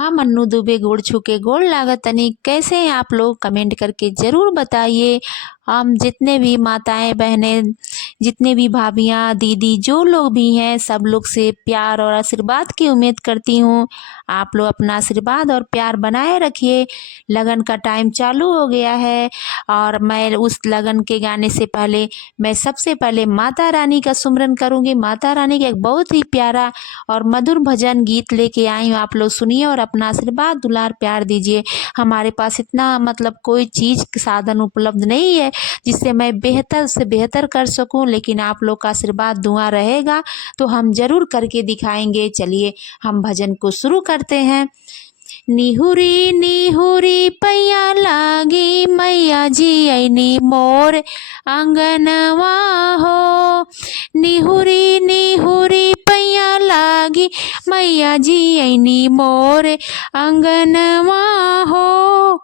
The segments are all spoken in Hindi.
हाँ, मन्नू दुबे गोड़ छू के गोड़ लागत तनी। कैसे हैं आप लोग? कमेंट करके ज़रूर बताइए। हम जितने भी माताएं बहनें, जितने भी भाभियाँ दीदी जो लोग भी हैं, सब लोग से प्यार और आशीर्वाद की उम्मीद करती हूँ। आप लोग अपना आशीर्वाद और प्यार बनाए रखिए। लगन का टाइम चालू हो गया है और मैं उस लगन के गाने से पहले मैं सबसे पहले माता रानी का सुमिरन करूँगी। माता रानी का एक बहुत ही प्यारा और मधुर भजन गीत लेके आई हूँ। आप लोग सुनिए और अपना आशीर्वाद दुलार प्यार दीजिए। हमारे पास इतना कोई चीज़ साधन उपलब्ध नहीं है जिससे मैं बेहतर से बेहतर कर सकूं, लेकिन आप लोग का आशीर्वाद दुआ रहेगा तो हम जरूर करके दिखाएंगे। चलिए हम भजन को शुरू करते हैं। निहुरी निहुरी पैया लागी मैया जी ऐनी मोर आंगनवा हो। निहुरी निहुरी पैया लागी मैया जी ऐनी मोर आंगनवा हो।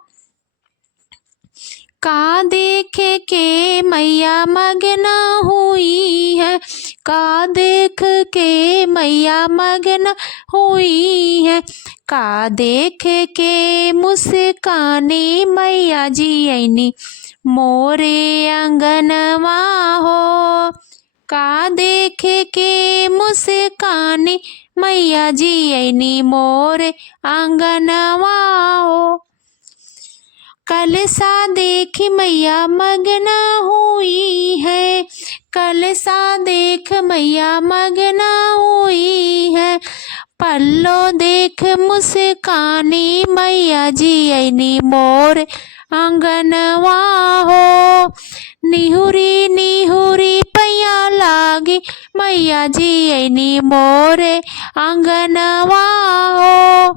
का देखे के मैया मगना हुई है, का देख के मैया मगना हुई है। का देख के मुस्कानी मैया जी ऐनी मोरे आंगनवा हो। का देख के मुस्कानी मैया जी ऐनी मोरे आंगनवा हो। कलसा देख मैया मगना हुई है, कलसा देख मैया मगना हुई है। पल्लो देख मुस्कानी मैया जी ऐनी मोर आंगनवा हो। निहुरी निहुरी पैया लागी मैया जी ऐनी मोर आंगनवा हो।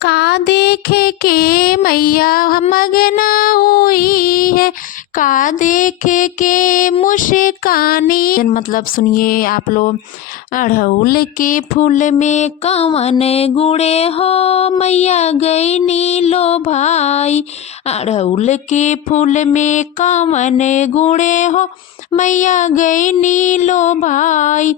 का देखे के मैया मगना हुई है, का देखे के मुस्कानी। सुनिए आप लोग। अड़हुल के फूल में कवन गुड़े हो मैया गई नीलो भाई। अड़हुल के फूल में कवन गुड़े हो मैया गई नीलो भाई।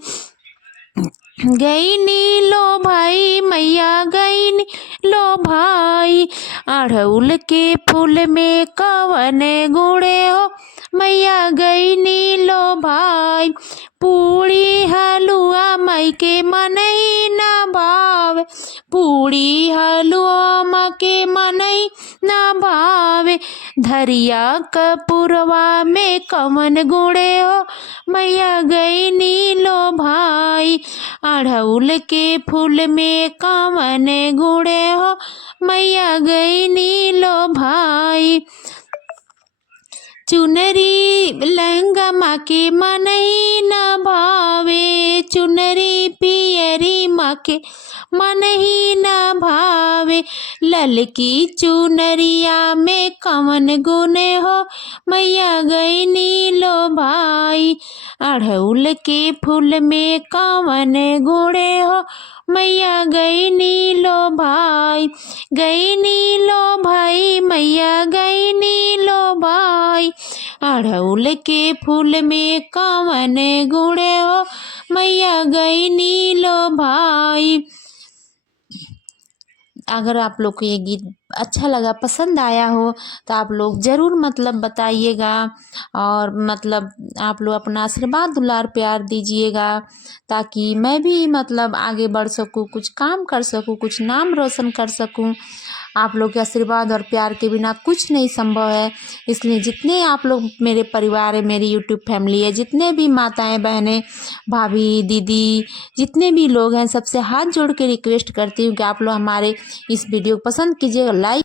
गई नीलो भाई मैया गई नीलो भाई। अड़हुल के फूल में कवन गुड़े हो मैया गई नीलो भाई। पूड़ी हलुआ मई के मन ही न भावे, पूड़ी हलुआ माँ के मन ही न भावे। धरिया कपूरवा में कवन गुड़े हो मैया गई नीलो भाई। अड़हुल के फूल में कवन गुड़े हो मैया गई नीलो भाई। चुनरी लहंगा माँ के मन ही न भावे, चुनरी पियरी माँ के मन ही न भावे। ललकी चुनरिया में कवन गुने हो मैया गई नीलो भाई। अड़हुल के फूल में कवन गुड़े हो मैया गई नीलो भाई। गई नीलो भाई मैया गई नीलो भाई। अड़हुल के फूल में कवन गुड़े हो मैया गई नीलो भाई। अगर आप लोग को ये गीत अच्छा लगा, पसंद आया हो तो आप लोग ज़रूर बताइएगा और आप लोग अपना आशीर्वाद दुलार प्यार दीजिएगा ताकि मैं भी आगे बढ़ सकूं, कुछ काम कर सकूं, कुछ नाम रोशन कर सकूं। आप लोग के आशीर्वाद और प्यार के बिना कुछ नहीं संभव है। इसलिए जितने आप लोग मेरे परिवार है, मेरी यूट्यूब फैमिली है, जितने भी माताएं बहनें भाभी दीदी जितने भी लोग हैं, सबसे हाथ जोड़ के रिक्वेस्ट करती हूँ कि आप लोग हमारे इस वीडियो को पसंद कीजिएगा, लाइक